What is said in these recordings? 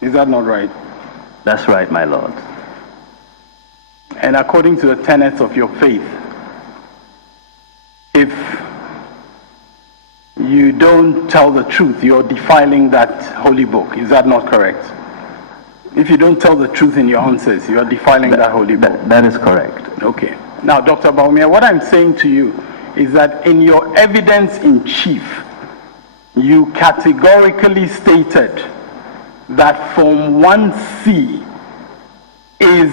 Is that not right? That's right, my lord. And according to the tenets of your faith, if you don't tell the truth, you're defiling that holy book. Is that not correct? If you don't tell the truth in your answers, you are defiling that holy book. That is correct. Okay. Now, Dr. Bawumia, what I'm saying to you is that in your evidence in chief, you categorically stated that Form 1C is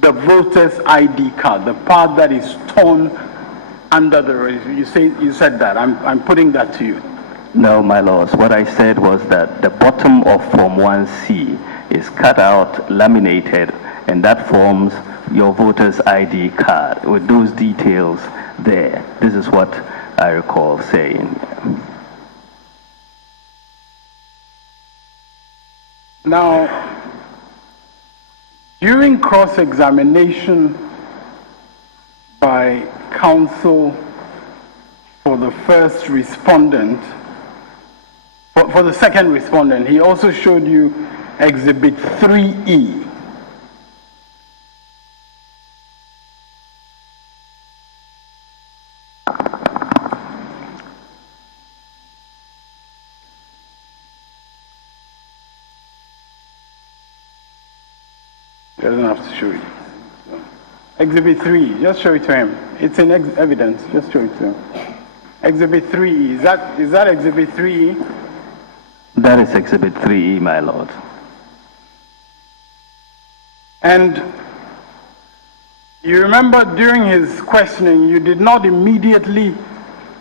the voter's ID card, the part that is torn under the register. You said that. I'm putting that to you. No, my lords. What I said was that the bottom of Form 1C is cut out, laminated, and that forms your voter's ID card with those details there. This is what I recall saying. Now, during cross-examination by counsel for the first respondent, for the second respondent, he also showed you Exhibit 3E. Doesn't have to show you. So, Exhibit 3, just show it to him. It's in evidence, just show it to him. Exhibit 3E, is that Exhibit 3E? That is Exhibit 3E, my lord. And you remember during his questioning, you did not immediately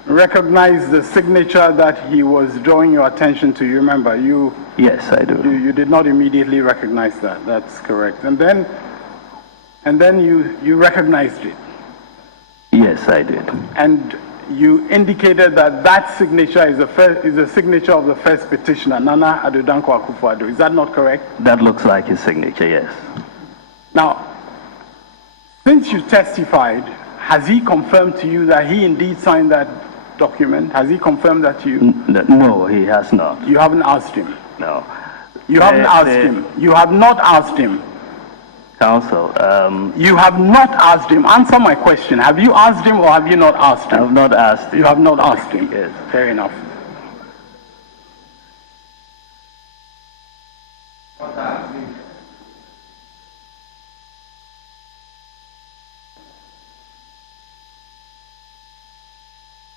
recognize the signature that he was drawing your attention to. You remember? Yes, I do. You did not immediately recognize that. That's correct. And then you recognized it. Yes, I did. And you indicated that that signature is the signature of the first petitioner, Nana Addo Dankwa Akufo-Addo. Is that not correct? That looks like his signature, yes. Now, since you testified, has he confirmed to you that he indeed signed that document? Has he confirmed that to you? No, he has not. You haven't asked him? No. You haven't asked him? You have not asked him? Counsel, you have not asked him. Answer my question. Have you asked him or have you not asked him? I have not asked him. You have not asked him? Yes. Fair enough.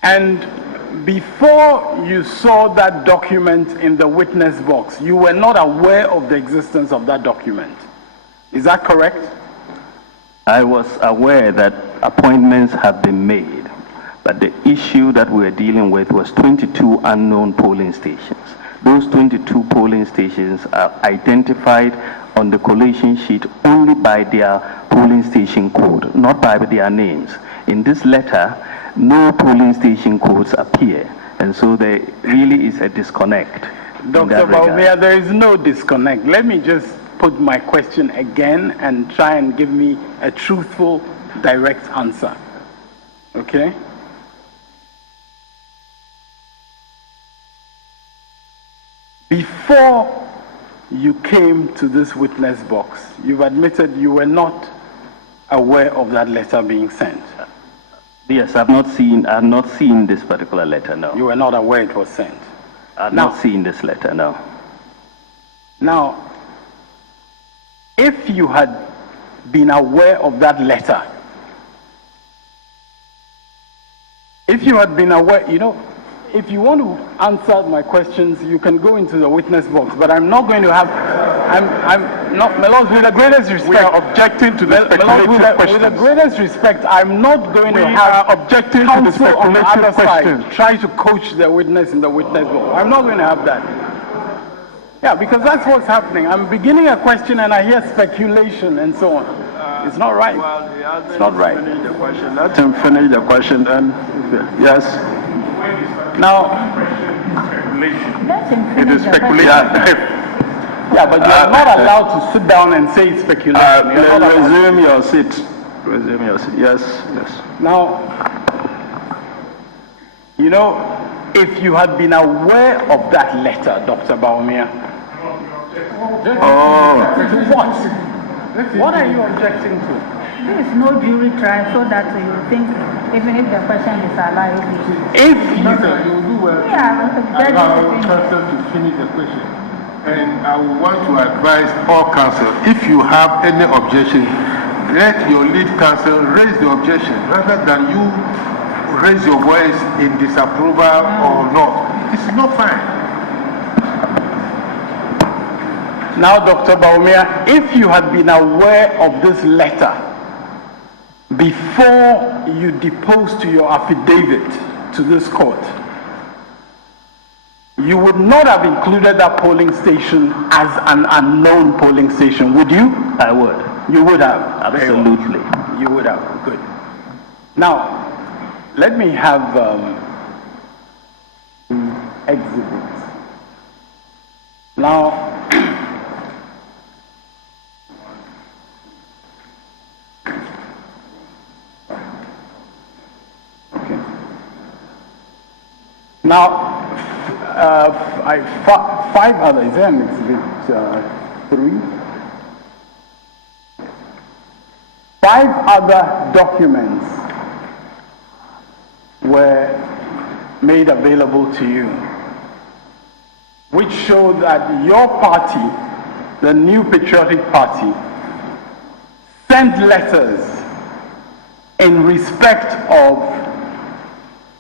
And before you saw that document in the witness box, you were not aware of the existence of that document. Is that correct? I was aware that appointments have been made, but the issue that we were dealing with was 22 unknown polling stations. Those 22 polling stations are identified on the collation sheet only by their polling station code, not by their names. In this letter, no polling station codes appear, and so there really is a disconnect. Dr. Bawumia, there is no disconnect. Let me just put my question again and try and give me a truthful, direct answer. Okay? Before you came to this witness box, you've admitted you were not aware of that letter being sent. Yes, I've not seen this particular letter, no. You were not aware it was sent. I've not seen this letter, no. Now, if you had been aware of that letter, if you had been aware, if you want to answer my questions, you can go into the witness box, but I'm not going to have, I'm not, my lords, with the greatest respect. We are objecting to the speculative questions. With the greatest respect, I'm not going to have. We are objecting to the speculative on the other questions. side try to coach the witness in the witness box. I'm not going to have that. Yeah, because that's what's happening. I'm beginning a question and I hear speculation and so on. It's not right. Well, it's not right. Let him finish the question then. Yes. Now, it is speculation. Yeah, but you are not allowed to sit down and say it's speculation. Resume your seat. Resume your seat. Yes, yes. Now, if you had been aware of that letter, Dr. Bawumia, What are you objecting to? There is no jury trial so that you think even if the question is allowed, If You do well. Allow counsel to finish the question. And I would want to advise all counsel, if you have any objection, let your lead counsel raise the objection rather than you raise your voice in disapproval or not. It's not fine. Now, Dr. Bawumia, if you had been aware of this letter before you deposed to your affidavit to this court, you would not have included that polling station as an unknown polling station, would you? I would. You would have. Absolutely. You would have. Good. Now, let me have exhibits. Now, okay. Now, five other, is there an exhibit 3? 5 other documents were made available to you, which show that your party, the New Patriotic Party, sent letters in respect of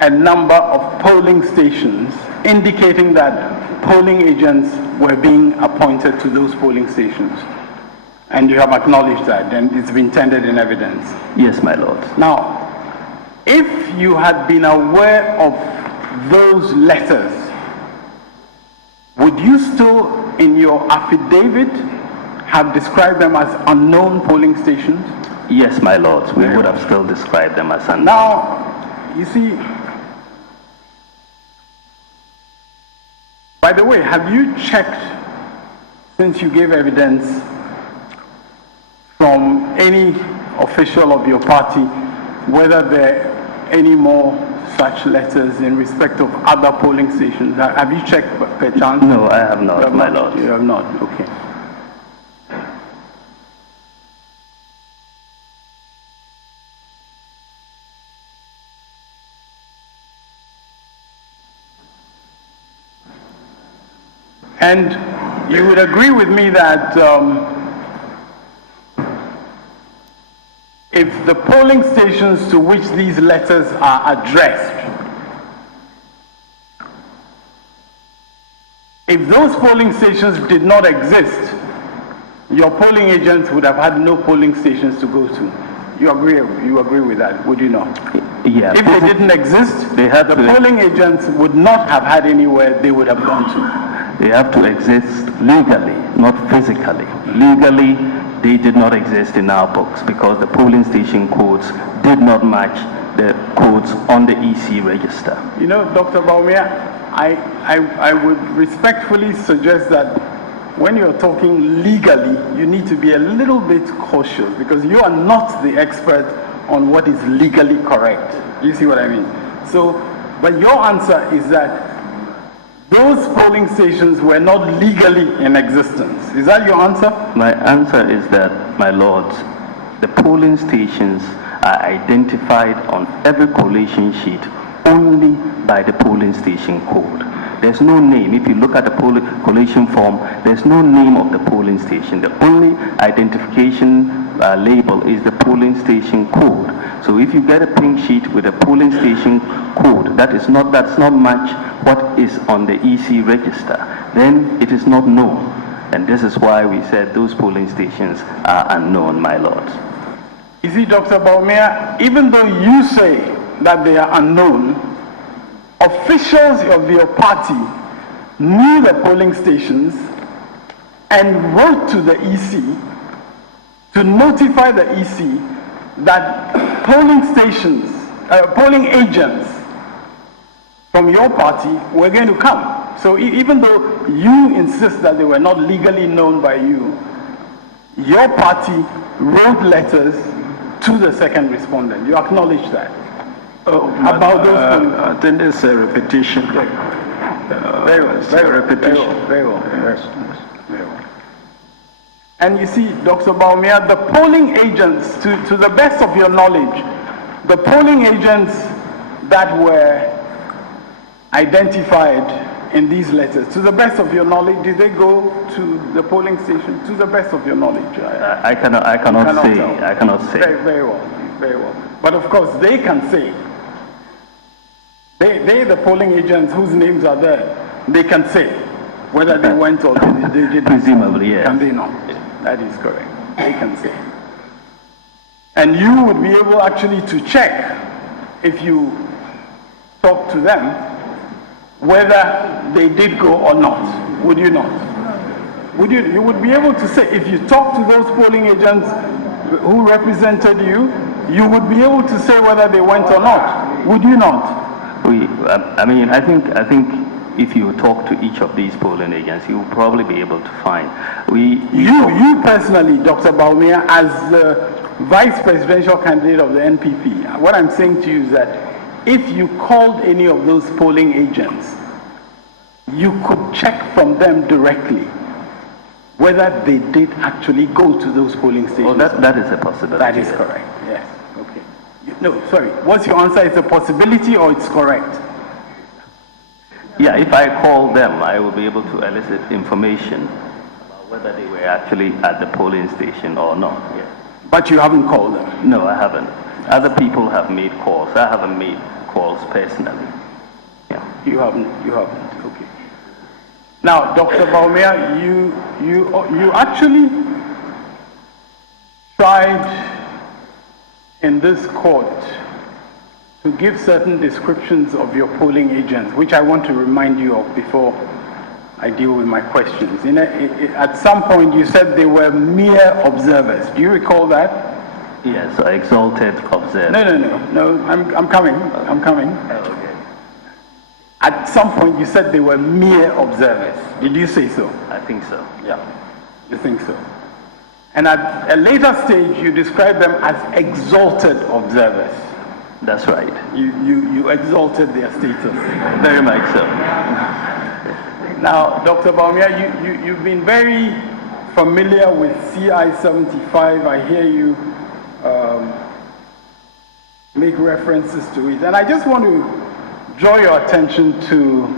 a number of polling stations indicating that polling agents were being appointed to those polling stations. And you have acknowledged that, and it's been tendered in evidence. Yes, my lord. Now, if you had been aware of those letters, would you still, in your affidavit, have described them as unknown polling stations? Yes, my lord. We would have still described them as unknown. Now, you see, by the way, have you checked, since you gave evidence, from any official of your party whether there are any more such letters in respect of other polling stations? Have you checked per chance? No, I have not, my lord. You have not, okay. And you would agree with me that if the polling stations to which these letters are addressed, if those polling stations did not exist, your polling agents would have had no polling stations to go to. You agree with that, would you not? Yeah. If they didn't exist, the polling agents would not have had anywhere they would have gone to. They have to exist legally, not physically. Legally, they did not exist in our books because the polling station codes did not match the codes on the EC register. You know, Dr. Bawumia, I would respectfully suggest that when you're talking legally, you need to be a little bit cautious because you are not the expert on what is legally correct. You see what I mean? So, but your answer is that those polling stations were not legally in existence. Is that your answer? My answer is that, my lords, the polling stations are identified on every collation sheet only by the polling station code. There's no name. If you look at the collation form, there's no name of the polling station. The only identification label is the polling station code. So if you get a pink sheet with a polling station code that's not match what is on the EC register, then it is not known. And this is why we said those polling stations are unknown, my lords. You see, Dr. Bawumia, even though you say that they are unknown, officials of your party knew the polling stations and wrote to the EC to notify the EC that polling agents from your party were going to come. So even though you insist that they were not legally known by you, your party wrote letters to the second respondent. You acknowledge that? About those polling. I think it's a repetition. Very well. Very repetition. Very well. Yes. Very well. And you see, Dr. Bawumia, the polling agents, to the best of your knowledge, the polling agents that were identified in these letters, to the best of your knowledge, did they go to the polling station? To the best of your knowledge, I cannot say. tell. I cannot say. Very well, very well. But of course, they can say. They, the polling agents whose names are there, they can say whether they went or they didn't. Presumably, yes. Can they not? That is correct. They can say. And you would be able actually to check, if you talk to them, whether they did go or not. Would you not? Would you? You would be able to say, if you talk to those polling agents who represented you, you would be able to say whether they went or not. Would you not? I think if you talk to each of these polling agents, you will probably be able to find. You personally, Dr. Bawumia, as the vice presidential candidate of the NPP, what I'm saying to you is that if you called any of those polling agents, you could check from them directly whether they did actually go to those polling stations. Oh, that is a possibility. That is correct, yes. Okay. No, sorry. What's your answer? It's a possibility or it's correct? Yeah, if I call them, I will be able to elicit information about whether they were actually at the polling station or not. Yes. But you haven't called them? No, I haven't. Other people have made calls. I haven't made calls personally. Yeah. You haven't. Okay. Now, Dr. Bawumia, you actually tried in this court to give certain descriptions of your polling agents, which I want to remind you of before I deal with my questions. At some point, you said they were mere observers. Do you recall that? Yes, I exalted observer. No. I'm coming. Oh, okay. At some point, you said they were mere observers. Did you say so? I think so. Yeah. You think so? And at a later stage, you described them as exalted observers. That's right. You exalted their status. Very much so. Now, Dr. Bawumia, you've been very familiar with CI 75. I hear you make references to it. And I just want to draw your attention to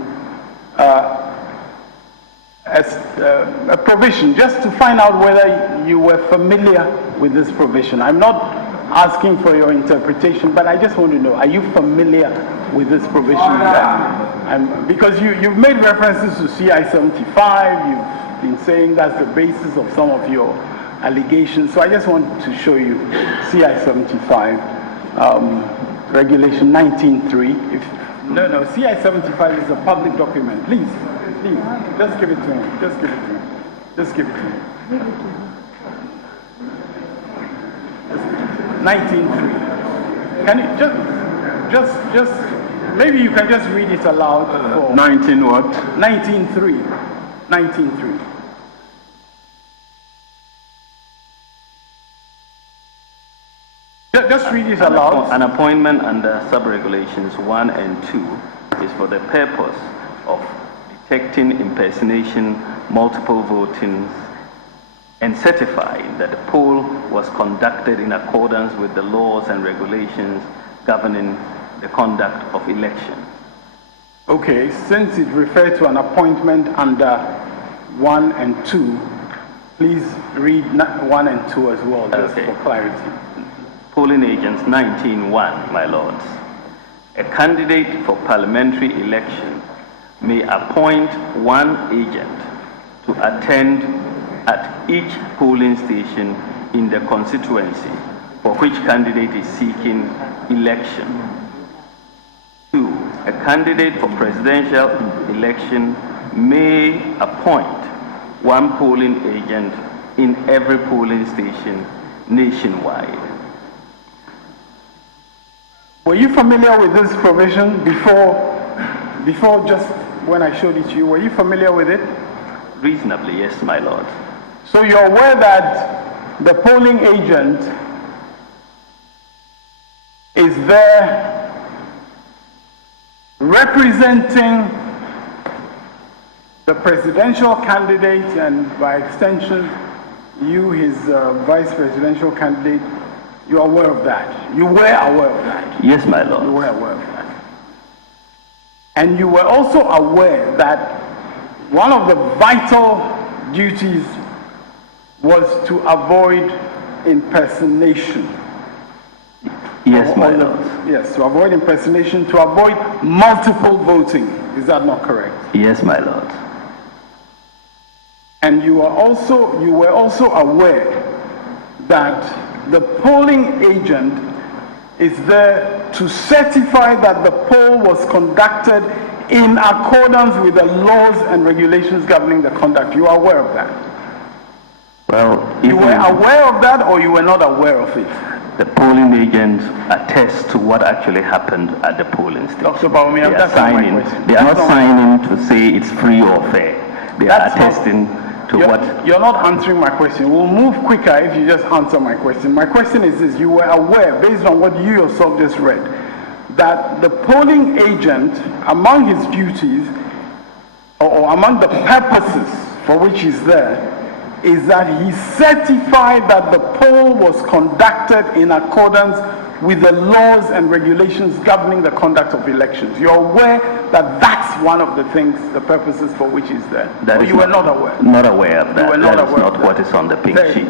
a provision, just to find out whether you were familiar with this provision. I'm not asking for your interpretation, but I just want to know, are you familiar with this provision? Because you've made references to CI 75, you've been saying that's the basis of some of your allegations, so I just want to show you CI 75, Regulation 19.3. No, CI 75 is a public document. Please, just give it to me. Just give it to me. 19.3. Can you just maybe you can just read it aloud. 19 what? 19.3. 19.3. Just read it aloud. An appointment under sub-regulations 1 and 2 is for the purpose of detecting impersonation, multiple voting, and certifying that the poll was conducted in accordance with the laws and regulations governing the conduct of elections. Okay, since it referred to an appointment under 1 and 2, please read 1 and 2 as well, just for clarity. Polling agents 19.1, my lords. A candidate for parliamentary election may appoint one agent to attend at each polling station in the constituency for which candidate is seeking election. 2. A candidate for presidential election may appoint one polling agent in every polling station nationwide. Were you familiar with this provision before just when I showed it to you? Were you familiar with it? Reasonably, yes, my lord. So you're aware that the polling agent is there representing The presidential candidate, and by extension, you, his vice presidential candidate, you are aware of that. You were aware of that. Yes, my lord. You were aware of that. And you were also aware that one of the vital duties was to avoid impersonation. Yes, my lord. Yes, to avoid impersonation, to avoid multiple voting. Is that not correct? Yes, my lord. And you were also aware that the polling agent is there to certify that the poll was conducted in accordance with the laws and regulations governing the conduct. You are aware of that? Well, You were aware of that, or you were not aware of it? the polling agents attest to what actually happened at the polling station. Dr. Bawumia, They are that's not my signing. question. They are That's not not- signing to say it's free or fair. They are That's not- attesting to what. You're not answering my question. We'll move quicker if you just answer my question. My question is this: you were aware, based on what you yourself just read, that the polling agent, among his duties, or among the purposes for which he's there, is that he certified that the poll was conducted in accordance with the laws and regulations governing the conduct of elections. You're aware that that's one of the things, the purposes for which he's there. That Or is you were not aware? Not aware of that. You were not That is aware of not that. what is on the pink sheet.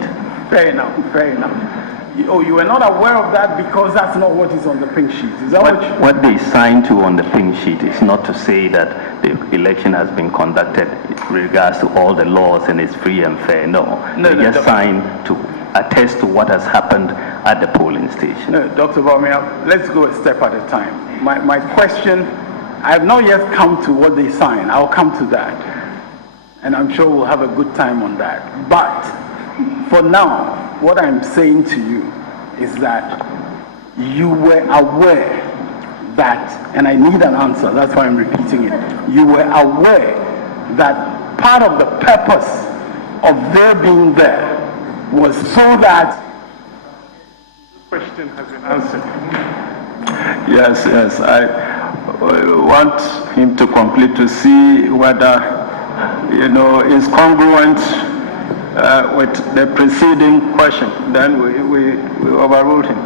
Fair enough, fair enough. You were not aware of that because that's not what is on the pink sheet. Is that What they signed to on the pink sheet is not to say that the election has been conducted in regards to all the laws and it's free and fair. No, they just signed to attest to what has happened at the polling station. No, Dr. Bawumia, let's go a step at a time. My question, I have not yet come to what they sign. I'll come to that. And I'm sure we'll have a good time on that. But for now, what I'm saying to you is that you were aware that, and I need an answer, that's why I'm repeating it. You were aware that part of the purpose of their being there was so that The question has been answered. Yes, I want him to complete to see whether, is congruent with the preceding question. Then we overruled him.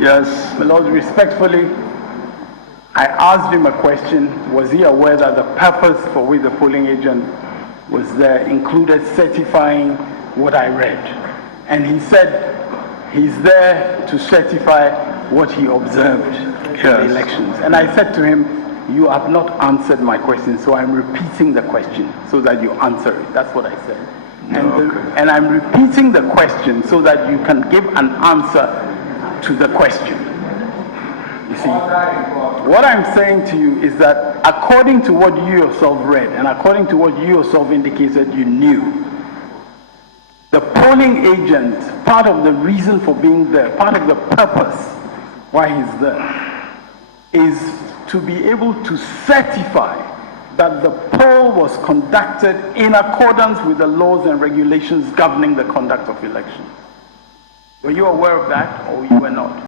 Yes. My Lord, respectfully, I asked him a question. Was he aware that the purpose for which the polling agent was there included certifying what I read? And he said he's there to certify what he observed in the elections. And I said to him, you have not answered my question, so I'm repeating the question so that you answer it. That's what I said. And I'm repeating the question so that you can give an answer to the question. You see, what I'm saying to you is that according to what you yourself read and according to what you yourself indicated you knew, the polling agent, part of the reason for being there, part of the purpose why he's there, is to be able to certify that the poll was conducted in accordance with the laws and regulations governing the conduct of elections. Were you aware of that, or you were not?